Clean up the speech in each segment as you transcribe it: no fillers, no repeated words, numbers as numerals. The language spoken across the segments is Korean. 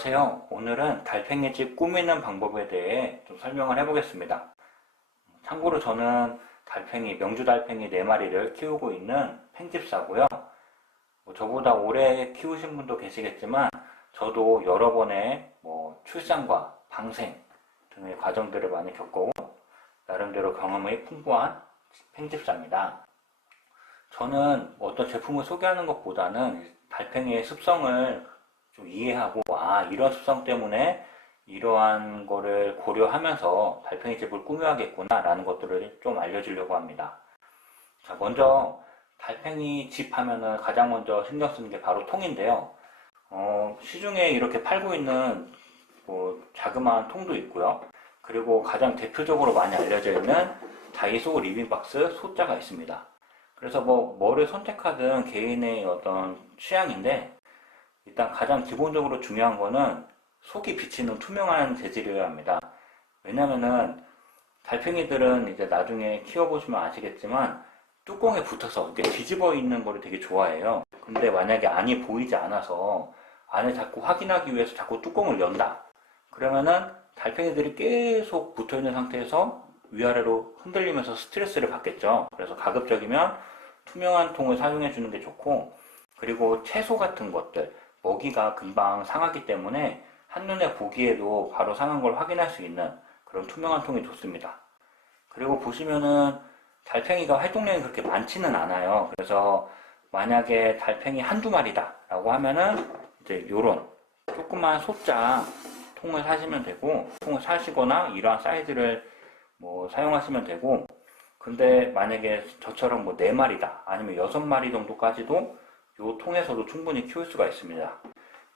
안녕하세요. 오늘은 달팽이 집 꾸미는 방법에 대해 좀 설명을 해보겠습니다. 참고로 저는 명주 달팽이 4마리를 키우고 있는 팽집사고요. 저보다 오래 키우신 분도 계시겠지만 저도 여러 번의 출산과 방생 등의 과정들을 많이 겪고 나름대로 경험이 풍부한 팽집사입니다. 저는 어떤 제품을 소개하는 것보다는 달팽이의 습성을 좀 이해하고, 이런 습성 때문에 이러한 거를 고려하면서 달팽이 집을 꾸며야겠구나 라는 것들을 좀 알려주려고 합니다. 자, 먼저 달팽이 집 하면은 가장 먼저 신경 쓰는 게 바로 통인데요. 시중에 이렇게 팔고 있는 자그마한 통도 있고요. 그리고 가장 대표적으로 많이 알려져 있는 다이소 리빙박스 소자가 있습니다. 그래서 뭐를 선택하든 개인의 어떤 취향인데, 일단 가장 기본적으로 중요한 거는 속이 비치는 투명한 재질이어야 합니다. 왜냐면은 달팽이들은 이제 나중에 키워보시면 아시겠지만 뚜껑에 붙어서 이렇게 뒤집어 있는 거를 되게 좋아해요. 근데 만약에 안이 보이지 않아서 안을 자꾸 확인하기 위해서 자꾸 뚜껑을 연다. 그러면은 달팽이들이 계속 붙어 있는 상태에서 위아래로 흔들리면서 스트레스를 받겠죠. 그래서 가급적이면 투명한 통을 사용해 주는 게 좋고, 그리고 채소 같은 것들, 먹이가 금방 상하기 때문에 한눈에 보기에도 바로 상한 걸 확인할 수 있는 그런 투명한 통이 좋습니다. 그리고 보시면은 달팽이가 활동량이 그렇게 많지는 않아요. 그래서 만약에 달팽이 한두 마리다 라고 하면은 이제 요런 조그만 소자 통을 사시면 되고, 통을 사시거나 이러한 사이즈를 사용하시면 되고, 근데 만약에 저처럼 4마리다 아니면 6마리 정도까지도 이 통에서도 충분히 키울 수가 있습니다.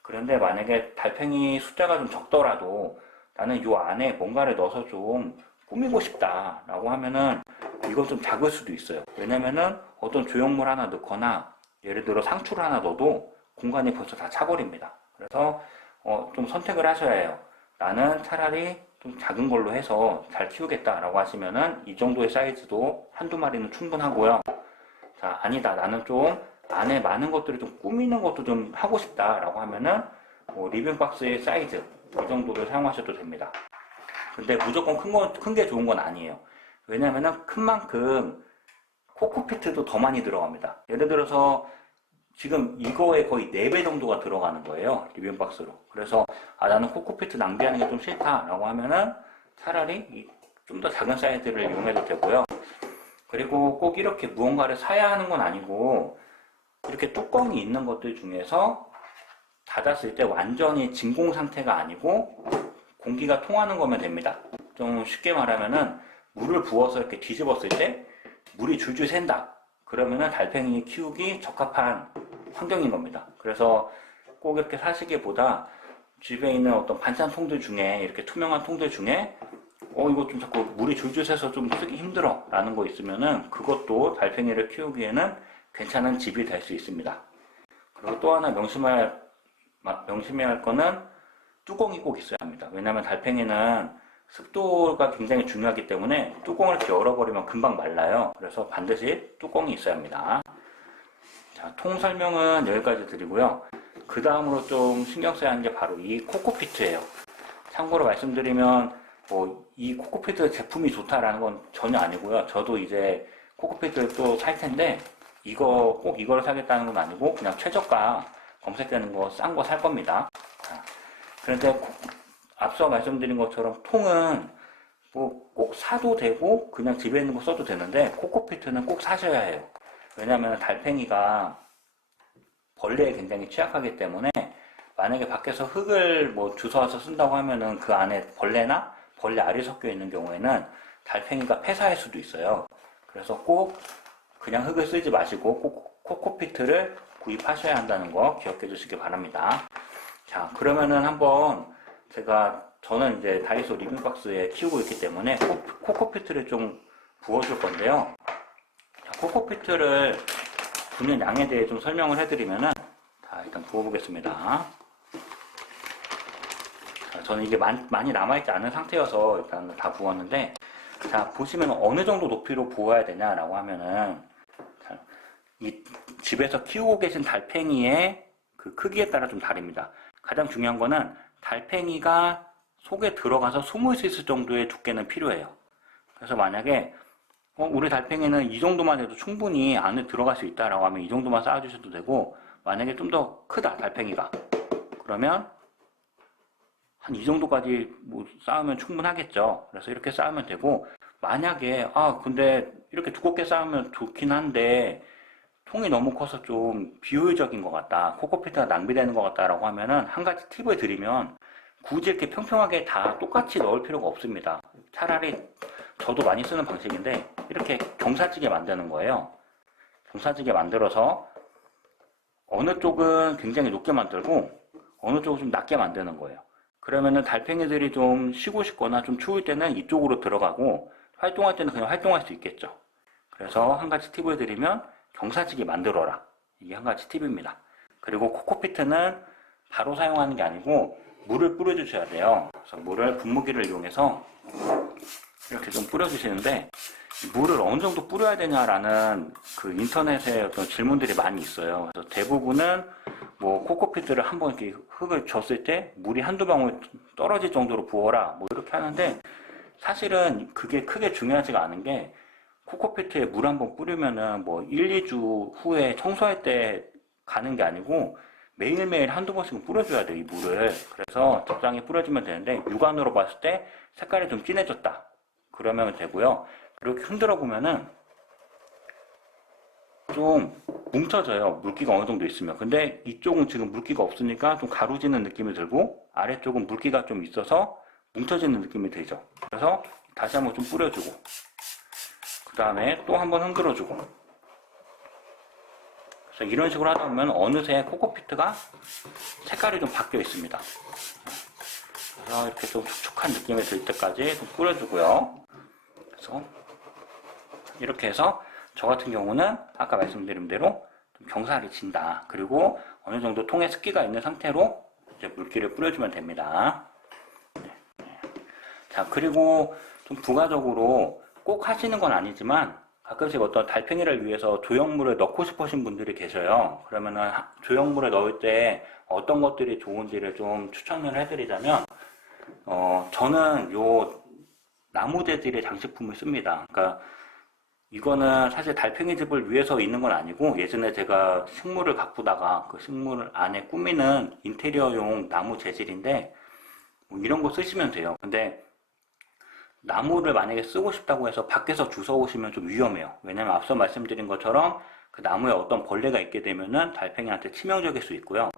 그런데 만약에 달팽이 숫자가 좀 적더라도 나는 이 안에 뭔가를 넣어서 좀 꾸미고 싶다 라고 하면은 이건 좀 작을 수도 있어요. 왜냐면은 어떤 조형물 하나 넣거나 예를 들어 상추를 하나 넣어도 공간이 벌써 다 차버립니다. 그래서 좀 선택을 하셔야 해요. 나는 차라리 좀 작은 걸로 해서 잘 키우겠다 라고 하시면은 이 정도의 사이즈도 한두 마리는 충분하고요. 자, 아니다, 나는 좀 안에 많은 것들을 좀 꾸미는 것도 좀 하고 싶다 라고 하면은 리빙박스의 사이즈 이 정도를 사용하셔도 됩니다. 근데 무조건 큰 게 좋은 건 아니에요. 왜냐면은 큰 만큼 코코피트도 더 많이 들어갑니다. 예를 들어서 지금 이거에 거의 4배 정도가 들어가는 거예요, 리빙박스로. 그래서 나는 코코피트 낭비하는 게 좀 싫다 라고 하면은 차라리 좀 더 작은 사이즈를 이용해도 되고요. 그리고 꼭 이렇게 무언가를 사야 하는 건 아니고, 이렇게 뚜껑이 있는 것들 중에서 닫았을 때 완전히 진공 상태가 아니고 공기가 통하는 거면 됩니다. 좀 쉽게 말하면은 물을 부어서 이렇게 뒤집었을 때 물이 줄줄 샌다. 그러면은 달팽이 키우기 적합한 환경인 겁니다. 그래서 꼭 이렇게 사시기보다 집에 있는 어떤 반찬통들 중에, 이렇게 투명한 통들 중에 이거 좀 자꾸 물이 줄줄 새서 좀 쓰기 힘들어 라는 거 있으면은 그것도 달팽이를 키우기에는 괜찮은 집이 될 수 있습니다. 그리고 또 하나 명심해야 할 거는 뚜껑이 꼭 있어야 합니다. 왜냐하면 달팽이는 습도가 굉장히 중요하기 때문에 뚜껑을 이렇게 열어버리면 금방 말라요. 그래서 반드시 뚜껑이 있어야 합니다. 자, 통 설명은 여기까지 드리고요. 그 다음으로 좀 신경 써야 하는 게 바로 이 코코피트예요. 참고로 말씀드리면 이 코코피트 제품이 좋다라는 건 전혀 아니고요. 저도 이제 코코피트를 또 살 텐데 꼭 이걸 사겠다는 건 아니고 그냥 최저가 검색되는 거 싼 거 살 겁니다. 그런데 앞서 말씀드린 것처럼 통은 꼭 사도 되고 그냥 집에 있는 거 써도 되는데 코코피트는 꼭 사셔야 해요. 왜냐하면 달팽이가 벌레에 굉장히 취약하기 때문에 만약에 밖에서 흙을 주워와서 쓴다고 하면은 그 안에 벌레나 벌레 알이 섞여 있는 경우에는 달팽이가 폐사할 수도 있어요. 그래서 꼭 그냥 흙을 쓰지 마시고 꼭 코코피트를 구입하셔야 한다는 거 기억해 주시기 바랍니다. 자, 그러면은 저는 이제 다이소 리빙박스에 키우고 있기 때문에 코코피트를 좀 부어줄 건데요. 자, 코코피트를 부는 양에 대해 좀 설명을 해드리면은, 일단 부어보겠습니다. 자, 저는 이게 많이 남아있지 않은 상태여서 일단 다 부었는데, 자, 보시면 어느 정도 높이로 부어야 되냐라고 하면은, 이 집에서 키우고 계신 달팽이의 그 크기에 따라 좀 다릅니다. 가장 중요한 거는 달팽이가 속에 들어가서 숨을 수 있을 정도의 두께는 필요해요. 그래서 만약에 우리 달팽이는 이 정도만 해도 충분히 안에 들어갈 수 있다라고 하면 이 정도만 쌓아주셔도 되고, 만약에 좀 더 크다 달팽이가, 그러면 한 이 정도까지 뭐 쌓으면 충분하겠죠. 그래서 이렇게 쌓으면 되고, 만약에 근데 이렇게 두껍게 쌓으면 좋긴 한데 통이 너무 커서 좀 비효율적인 것 같다, 코코피트가 낭비되는 것 같다라고 하면은 한 가지 팁을 드리면, 굳이 이렇게 평평하게 다 똑같이 넣을 필요가 없습니다. 차라리 저도 많이 쓰는 방식인데 이렇게 경사지게 만드는 거예요. 경사지게 만들어서 어느 쪽은 굉장히 높게 만들고 어느 쪽은 좀 낮게 만드는 거예요. 그러면은 달팽이들이 좀 쉬고 싶거나 좀 추울 때는 이쪽으로 들어가고, 활동할 때는 그냥 활동할 수 있겠죠. 그래서 한 가지 팁을 드리면 경사지게 만들어라, 이게 한 가지 팁입니다. 그리고 코코피트는 바로 사용하는 게 아니고 물을 뿌려주셔야 돼요. 그래서 물을 분무기를 이용해서 이렇게 좀 뿌려주시는데, 물을 어느 정도 뿌려야 되냐라는 그 인터넷에 어떤 질문들이 많이 있어요. 그래서 대부분은 뭐 코코피트를 한번 이렇게 흙을 줬을 때 물이 한두 방울 떨어질 정도로 부어라, 뭐 이렇게 하는데, 사실은 그게 크게 중요하지가 않은 게, 코코피트에 물 한번 뿌리면은 뭐 1, 2주 후에 청소할 때 가는 게 아니고 매일매일 한두 번씩은 뿌려줘야 돼요, 이 물을. 그래서 적당히 뿌려주면 되는데, 육안으로 봤을 때 색깔이 좀 진해졌다 그러면 되고요. 이렇게 흔들어 보면은 좀 뭉쳐져요, 물기가 어느 정도 있으면. 근데 이쪽은 지금 물기가 없으니까 좀 가루지는 느낌이 들고, 아래쪽은 물기가 좀 있어서 뭉쳐지는 느낌이 들죠. 그래서 다시 한번 좀 뿌려주고, 그 다음에 또 한번 흔들어주고, 그래서 이런 식으로 하다 보면 어느새 코코피트가 색깔이 좀 바뀌어 있습니다. 그래서 이렇게 좀 촉촉한 느낌이 들 때까지 좀 뿌려주고요. 그래서 이렇게 해서 저 같은 경우는 아까 말씀드린 대로 좀 경사를 진다. 그리고 어느 정도 통에 습기가 있는 상태로 이제 물기를 뿌려주면 됩니다. 자, 그리고 좀 부가적으로 꼭 하시는 건 아니지만 가끔씩 어떤 달팽이를 위해서 조형물을 넣고 싶으신 분들이 계셔요. 그러면은 조형물을 넣을 때 어떤 것들이 좋은지를 좀 추천을 해드리자면, 저는 요 나무 재질의 장식품을 씁니다. 그러니까 이거는 사실 달팽이 집을 위해서 있는 건 아니고, 예전에 제가 식물을 가꾸다가 그 식물 안에 꾸미는 인테리어용 나무 재질인데, 뭐 이런 거 쓰시면 돼요. 근데 나무를 만약에 쓰고 싶다고 해서 밖에서 주워 오시면 좀 위험해요. 왜냐면 앞서 말씀드린 것처럼 그 나무에 어떤 벌레가 있게 되면은 달팽이한테 치명적일 수 있고요.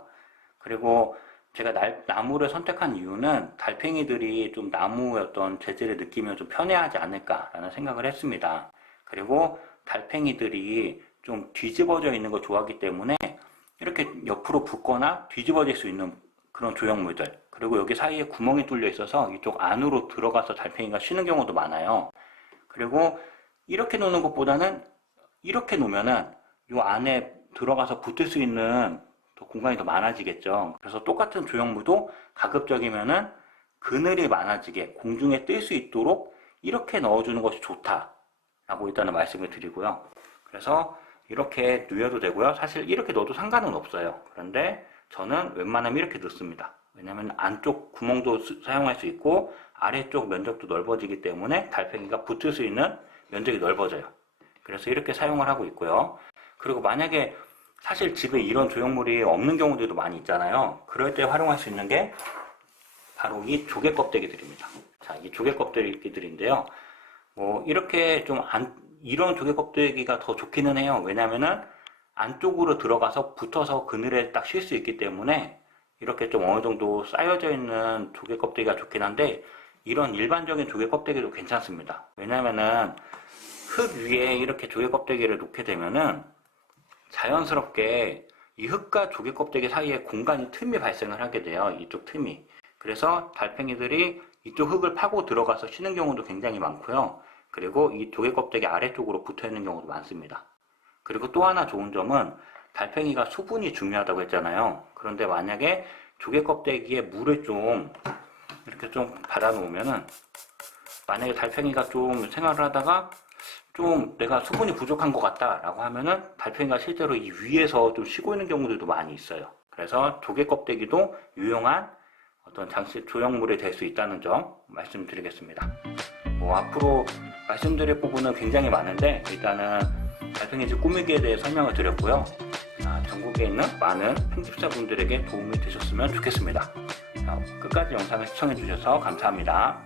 그리고 제가 나무를 선택한 이유는 달팽이들이 좀 나무의 어떤 재질을 느끼면 좀 편해하지 않을까라는 생각을 했습니다. 그리고 달팽이들이 좀 뒤집어져 있는 걸 좋아하기 때문에 이렇게 옆으로 붙거나 뒤집어질 수 있는 그런 조형물들, 그리고 여기 사이에 구멍이 뚫려 있어서 이쪽 안으로 들어가서 달팽이가 쉬는 경우도 많아요. 그리고 이렇게 놓는 것보다는 이렇게 놓으면은 이 안에 들어가서 붙을 수 있는 공간이 더 많아지겠죠. 그래서 똑같은 조형물도 가급적이면은 그늘이 많아지게 공중에 뜰 수 있도록 이렇게 넣어주는 것이 좋다라고 일단은 말씀을 드리고요. 그래서 이렇게 누여도 되고요. 사실 이렇게 넣어도 상관은 없어요. 그런데 저는 웬만하면 이렇게 넣습니다. 왜냐면 안쪽 구멍도 사용할 수 있고 아래쪽 면적도 넓어지기 때문에 달팽이가 붙을 수 있는 면적이 넓어져요. 그래서 이렇게 사용을 하고 있고요. 그리고 만약에 사실 집에 이런 조형물이 없는 경우들도 많이 있잖아요. 그럴 때 활용할 수 있는 게 바로 이 조개 껍데기들입니다. 자, 이 조개 껍데기들인데요. 뭐 이렇게 좀 이런 조개 껍데기가 더 좋기는 해요. 왜냐면은 안쪽으로 들어가서 붙어서 그늘에 딱 쉴 수 있기 때문에 이렇게 좀 어느 정도 쌓여져 있는 조개 껍데기가 좋긴 한데, 이런 일반적인 조개 껍데기도 괜찮습니다. 왜냐면은 흙 위에 이렇게 조개 껍데기를 놓게 되면은 자연스럽게 이 흙과 조개 껍데기 사이에 틈이 발생을 하게 돼요. 이쪽 틈이. 그래서 달팽이들이 이쪽 흙을 파고 들어가서 쉬는 경우도 굉장히 많고요. 그리고 이 조개 껍데기 아래쪽으로 붙어 있는 경우도 많습니다. 그리고 또 하나 좋은 점은 달팽이가 수분이 중요하다고 했잖아요. 그런데 만약에 조개 껍데기에 물을 좀 이렇게 좀 받아 놓으면은, 만약에 달팽이가 좀 생활을 하다가 좀 내가 수분이 부족한 것 같다 라고 하면은 달팽이가 실제로 이 위에서 좀 쉬고 있는 경우들도 많이 있어요. 그래서 조개 껍데기도 유용한 어떤 장식 조형물이 될 수 있다는 점 말씀드리겠습니다. 앞으로 말씀드릴 부분은 굉장히 많은데 일단은 달팽이 집 꾸미기에 대해 설명을 드렸고요. 전국에 있는 많은 팽집사분들에게 도움이 되셨으면 좋겠습니다. 끝까지 영상을 시청해 주셔서 감사합니다.